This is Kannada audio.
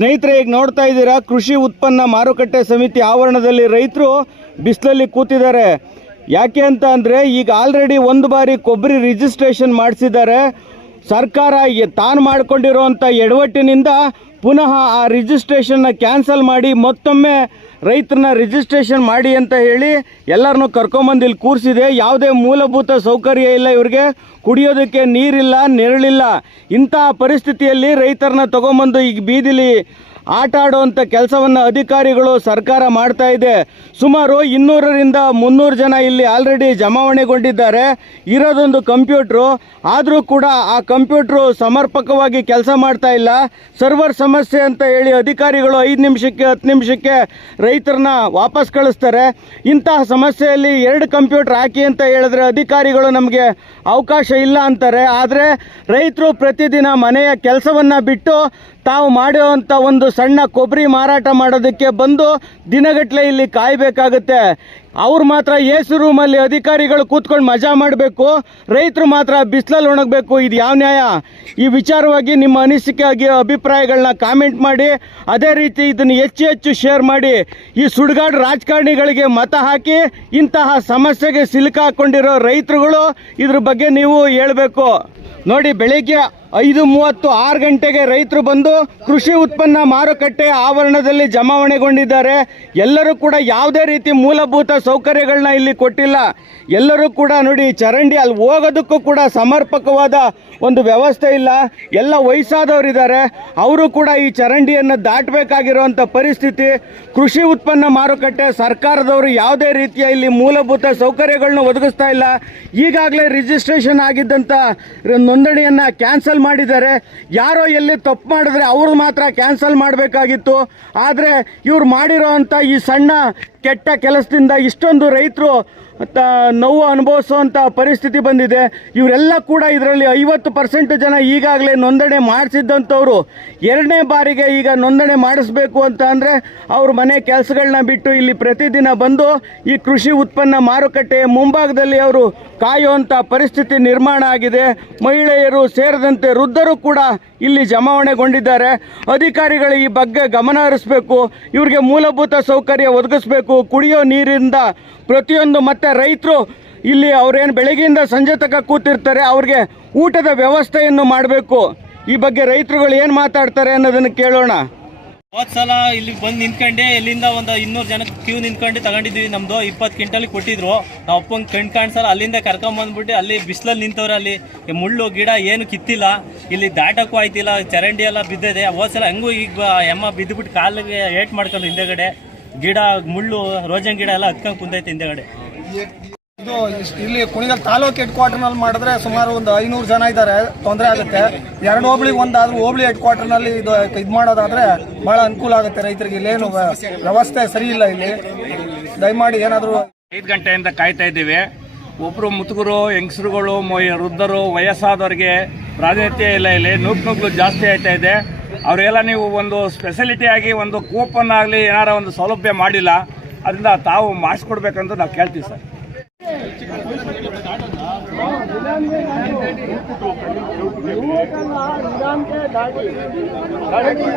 ಸ್ನೇಹಿತರೆ, ಈಗ ನೋಡ್ತಾ ಇದ್ದೀರಾ, ಕೃಷಿ ಉತ್ಪನ್ನ ಮಾರುಕಟ್ಟೆ ಸಮಿತಿ ಆವರಣದಲ್ಲಿ ರೈತರು ಬಿಸಿಲಲ್ಲಿ ಕೂತಿದ್ದಾರೆ. ಯಾಕೆ ಅಂತ ಅಂದರೆ, ಈಗ ಆಲ್ರೆಡಿ ಒಂದು ಬಾರಿ ಕೊಬ್ಬರಿ ರಿಜಿಸ್ಟ್ರೇಷನ್ ಮಾಡಿಸಿದ್ದಾರೆ. ಸರ್ಕಾರ ತಾನು ಮಾಡಿಕೊಂಡಿರುವಂಥ ಎಡವಟ್ಟಿನಿಂದ ಪುನಃ ಆ ರಿಜಿಸ್ಟ್ರೇಷನ್ನ ಕ್ಯಾನ್ಸಲ್ ಮಾಡಿ ಮತ್ತೊಮ್ಮೆ ರೈತರನ್ನ ರಿಜಿಸ್ಟ್ರೇಷನ್ ಮಾಡಿ ಅಂತ ಹೇಳಿ ಎಲ್ಲರನ್ನು ಕರ್ಕೊಂಬಂದು ಇಲ್ಲಿ ಕೂರಿಸಿದೆ. ಯಾವುದೇ ಮೂಲಭೂತ ಸೌಕರ್ಯ ಇಲ್ಲ ಇವ್ರಿಗೆ. ಕುಡಿಯೋದಕ್ಕೆ ನೀರಿಲ್ಲ, ನೆರಳಿಲ್ಲ. ಇಂತಹ ಪರಿಸ್ಥಿತಿಯಲ್ಲಿ ರೈತರನ್ನ ತಗೊಂಬಂದು ಈಗ ಬೀದಿಲಿ ಆಟ ಆಡುವಂಥ ಕೆಲಸವನ್ನು ಅಧಿಕಾರಿಗಳು ಸರ್ಕಾರ ಮಾಡ್ತಾ ಇದೆ. ಸುಮಾರು ಇನ್ನೂರರಿಂದ ಮುನ್ನೂರು ಜನ ಇಲ್ಲಿ ಆಲ್ರೆಡಿ ಜಮಾವಣೆಗೊಂಡಿದ್ದಾರೆ. ಇರೋದೊಂದು ಕಂಪ್ಯೂಟ್ರು. ಆದರೂ ಕೂಡ ಆ ಕಂಪ್ಯೂಟ್ರು ಸಮರ್ಪಕವಾಗಿ ಕೆಲಸ ಮಾಡ್ತಾ ಇಲ್ಲ. ಸರ್ವರ್ ಸಮಸ್ಯೆ ಅಂತ ಹೇಳಿ ಅಧಿಕಾರಿಗಳು ಐದು ನಿಮಿಷಕ್ಕೆ, ಹತ್ತು ನಿಮಿಷಕ್ಕೆ ರೈತರನ್ನ ವಾಪಸ್ ಕಳಿಸ್ತಾರೆ. ಇಂತಹ ಸಮಸ್ಯೆಯಲ್ಲಿ ಎರಡು ಕಂಪ್ಯೂಟರ್ ಹಾಕಿ ಅಂತ ಹೇಳಿದ್ರೆ ಅಧಿಕಾರಿಗಳು ನಮಗೆ ಅವಕಾಶ ಇಲ್ಲ ಅಂತಾರೆ. ಆದರೆ ರೈತರು ಪ್ರತಿದಿನ ಮನೆಯ ಕೆಲಸವನ್ನು ಬಿಟ್ಟು ತಾವು ಮಾಡುವಂಥ ಒಂದು ಸಣ್ಣ ಕೊಬ್ಬರಿ ಮಾರಾಟ ಮಾಡೋದಕ್ಕೆ ಬಂದು ದಿನಗಟ್ಟಲೆ ಇಲ್ಲಿ ಕಾಯಬೇಕಾಗುತ್ತೆ. ಅವ್ರು ಮಾತ್ರ ಎಸಿ ರೂಮಲ್ಲಿ ಅಧಿಕಾರಿಗಳು ಕೂತ್ಕೊಂಡು ಮಜಾ ಮಾಡಬೇಕು, ರೈತರು ಮಾತ್ರ ಬಿಸಿಲಲ್ಲಿ ಒಣಗಬೇಕು, ಇದು ಯಾವ ನ್ಯಾಯ? ಈ ವಿಚಾರವಾಗಿ ನಿಮ್ಮ ಅನಿಸಿಕೆ ಆಗಿ ಅಭಿಪ್ರಾಯಗಳನ್ನ ಕಾಮೆಂಟ್ ಮಾಡಿ, ಅದೇ ರೀತಿ ಇದನ್ನು ಹೆಚ್ಚು ಹೆಚ್ಚು ಶೇರ್ ಮಾಡಿ, ಈ ಸುಡುಗಾಡು ರಾಜಕಾರಣಿಗಳಿಗೆ ಮತ ಹಾಕಿ, ಇಂತಹ ಸಮಸ್ಯೆಗೆ ಸಿಲುಕಾಕೊಂಡಿರೋ ರೈತರುಗಳು ಇದ್ರ ಬಗ್ಗೆ ನೀವು ಹೇಳಬೇಕು. ನೋಡಿ, ಬೆಳಿಗ್ಗೆ ಐದು ಮೂವತ್ತು ಆರು ಗಂಟೆಗೆ ರೈತರು ಬಂದು ಕೃಷಿ ಉತ್ಪನ್ನ ಮಾರುಕಟ್ಟೆ ಆವರಣದಲ್ಲಿ ಜಮಾವಣೆಗೊಂಡಿದ್ದಾರೆ. ಎಲ್ಲರೂ ಕೂಡ ಯಾವುದೇ ರೀತಿ ಮೂಲಭೂತ ಸೌಕರ್ಯಗಳನ್ನ ಇಲ್ಲಿ ಕೊಟ್ಟಿಲ್ಲ. ಎಲ್ಲರೂ ಕೂಡ ನೋಡಿ, ಚರಂಡಿ ಅಲ್ಲಿ ಹೋಗೋದಕ್ಕೂ ಕೂಡ ಸಮರ್ಪಕವಾದ ಒಂದು ವ್ಯವಸ್ಥೆ ಇಲ್ಲ. ಎಲ್ಲ ವಯಸ್ಸಾದವರಿದ್ದಾರೆ ಅವರು ಕೂಡ ಈ ಚರಂಡಿಯನ್ನು ದಾಟಬೇಕಾಗಿರುವಂಥ ಪರಿಸ್ಥಿತಿ. ಕೃಷಿ ಉತ್ಪನ್ನ ಮಾರುಕಟ್ಟೆ ಸರ್ಕಾರದವರು ಯಾವುದೇ ರೀತಿಯ ಇಲ್ಲಿ ಮೂಲಭೂತ ಸೌಕರ್ಯಗಳನ್ನ ಒದಗಿಸ್ತಾ ಇಲ್ಲ. ಈಗಾಗಲೇ ರಿಜಿಸ್ಟ್ರೇಷನ್ ಆಗಿದ್ದಂಥ ನೋಂದಣಿಯನ್ನು ಕ್ಯಾನ್ಸಲ್ ಮಾಡಿದ್ದಾರೆ ಯಾರೋ ಎಲ್ಲಿ ತಪ್ಪು ಮಾಡಿದ್ರೆ ಅವ್ರು ಮಾತ್ರ ಕ್ಯಾನ್ಸಲ್ ಮಾಡಬೇಕಾಗಿತ್ತು. ಆದರೆ ಇವ್ರು ಮಾಡಿರೋವಂಥ ಈ ಸಣ್ಣ ಕೆಟ್ಟ ಕೆಲಸದಿಂದ ಇಷ್ಟೊಂದು ರೈತರು ನೋವು ಅನುಭವಿಸುವಂಥ ಪರಿಸ್ಥಿತಿ ಬಂದಿದೆ. ಇವರೆಲ್ಲ ಕೂಡ ಇದರಲ್ಲಿ ಐವತ್ತು ಪರ್ಸೆಂಟ್ ಜನ ಈಗಾಗಲೇ ನೋಂದಣಿ ಮಾಡಿಸಿದ್ದಂಥವ್ರು. ಎರಡನೇ ಬಾರಿಗೆ ಈಗ ನೋಂದಣಿ ಮಾಡಿಸ್ಬೇಕು ಅಂತ ಅಂದರೆ ಅವ್ರ ಮನೆ ಕೆಲಸಗಳನ್ನ ಬಿಟ್ಟು ಇಲ್ಲಿ ಪ್ರತಿದಿನ ಬಂದು ಈ ಕೃಷಿ ಉತ್ಪನ್ನ ಮಾರುಕಟ್ಟೆಯ ಮುಂಭಾಗದಲ್ಲಿ ಅವರು ಕಾಯುವಂಥ ಪರಿಸ್ಥಿತಿ ನಿರ್ಮಾಣ ಆಗಿದೆ. ಮಹಿಳೆಯರು ಸೇರಿದಂತೆ ವೃದ್ಧರು ಕೂಡ ಇಲ್ಲಿ ಜಮಾವಣೆಗೊಂಡಿದ್ದಾರೆ. ಅಧಿಕಾರಿಗಳು ಈ ಬಗ್ಗೆ ಗಮನ ಹರಿಸಬೇಕು. ಇವ್ರಿಗೆ ಮೂಲಭೂತ ಸೌಕರ್ಯ ಒದಗಿಸ್ಬೇಕು. ಕುಡಿಯೋ ನೀರಿಂದ ಪ್ರತಿಯೊಂದು ಮತ್ತೆ ರೈತರು ಇಲ್ಲಿ ಅವ್ರೇನು ಬೆಳಗ್ಗೆಯಿಂದ ಸಂಜೆ ತನಕ ಕೂತಿರ್ತಾರೆ, ಅವ್ರಿಗೆ ಊಟದ ವ್ಯವಸ್ಥೆಯನ್ನು ಮಾಡಬೇಕು. ಈ ಬಗ್ಗೆ ರೈತರುಗಳು ಏನು ಮಾತಾಡ್ತಾರೆ ಅನ್ನೋದನ್ನು ಕೇಳೋಣ. ಹೋದ್ ಸಲ ಇಲ್ಲಿ ಬಂದು ನಿಂತ್ಕೊಂಡೆ ಇಲ್ಲಿಂದ ಒಂದು ಇನ್ನೂರು ಜನ ಕ್ಯೂ ನಿಂತ್ಕೊಂಡು ತಗೊಂಡಿದ್ವಿ ನಮ್ದು, ಇಪ್ಪತ್ತು ಕ್ವಿಂಟಲ್ ಕೊಟ್ಟಿದ್ರು. ನಾವು ಅಪ್ಪಂಗೆ ಕಣ್ ಕಾಣಿಸಲ್ಲ, ಅಲ್ಲಿಂದ ಕರ್ಕೊಂಬಂದ್ಬಿಟ್ಟು ಅಲ್ಲಿ ಬಿಸಿಲಲ್ಲಿ ನಿಂತವ್ರೆ ಅಲ್ಲಿ. ಮುಳ್ಳು, ಗಿಡ ಏನು ಕಿತ್ತಿಲ್ಲ. ಇಲ್ಲಿ ದಾಟಕ್ಕೂ ಆಯ್ತಿಲ್ಲ, ಚರಂಡಿ ಎಲ್ಲ ಬಿದ್ದಿದೆ. ಹೋದ್ ಸಲ ಹೆಂಗೂ ಈಗ ಎಮ್ಮ ಬಿದ್ದುಬಿಟ್ಟು ಕಾಲಿಗೆ ಏಟ್ ಮಾಡ್ಕೊಂಡು ಹಿಂದೆಗಡೆ. ಗಿಡ, ಮುಳ್ಳು, ರೋಜನ್ ಗಿಡ ಎಲ್ಲ ಹತ್ಕೊಂಡು ಕುಂದೈತೆ ಹಿಂದೆಗಡೆ. ಇದು ಇಲ್ಲಿ ಕುಣಿಗಲ್ ತಾಲೂಕ್ ಹೆಡ್ ಕ್ವಾರ್ಟರ್ನಲ್ಲಿ ಮಾಡಿದ್ರೆ ಸುಮಾರು ಒಂದು ಐನೂರು ಜನ ಇದ್ದಾರೆ. ತೊಂದರೆ ಆಗುತ್ತೆ. ಎರಡು ಹೋಬಳಿಗೆ ಒಂದಾದ್ರೂ ಹೋಬಳಿ ಹೆಡ್ ಕ್ವಾರ್ಟರ್ನಲ್ಲಿ ಇದು ಇದು ಮಾಡೋದಾದ್ರೆ ಬಹಳ ಅನುಕೂಲ ಆಗುತ್ತೆ ರೈತರಿಗೆ. ಇಲ್ಲೇನು ವ್ಯ- ವ್ಯವಸ್ಥೆ ಸರಿ ಇಲ್ಲ ಇಲ್ಲಿ. ದಯಮಾಡಿ ಏನಾದರೂ ಐದು ಗಂಟೆಯಿಂದ ಕಾಯ್ತಾ ಇದ್ದೀವಿ. ಒಬ್ಬರು ಮುತುಗರು, ಹೆಂಗಸರುಗಳು ವೃದ್ಧರು, ವಯಸ್ಸಾದವರಿಗೆ ಪ್ರಾಧಾನ್ಯತೆ ಇಲ್ಲ ಇಲ್ಲಿ. ನೂಕ್ ನೂಕ್ಲು ಜಾಸ್ತಿ ಆಯ್ತಾ ಇದೆ. ಅವರೆಲ್ಲ ನೀವು ಒಂದು ಸ್ಪೆಷಾಲಿಟಿ ಆಗಿ ಒಂದು ಕೂಪನ್ ಆಗಲಿ ಏನಾರ ಒಂದು ಸೌಲಭ್ಯ ಮಾಡಿಲ್ಲ. ಅದರಿಂದ ತಾವು ಮಾಡಿಸ್ಕೊಡ್ಬೇಕಂತ ನಾವು ಕೇಳ್ತೀವಿ ಸರ್. યુવકોના ઈરાન કે દાડી દાડી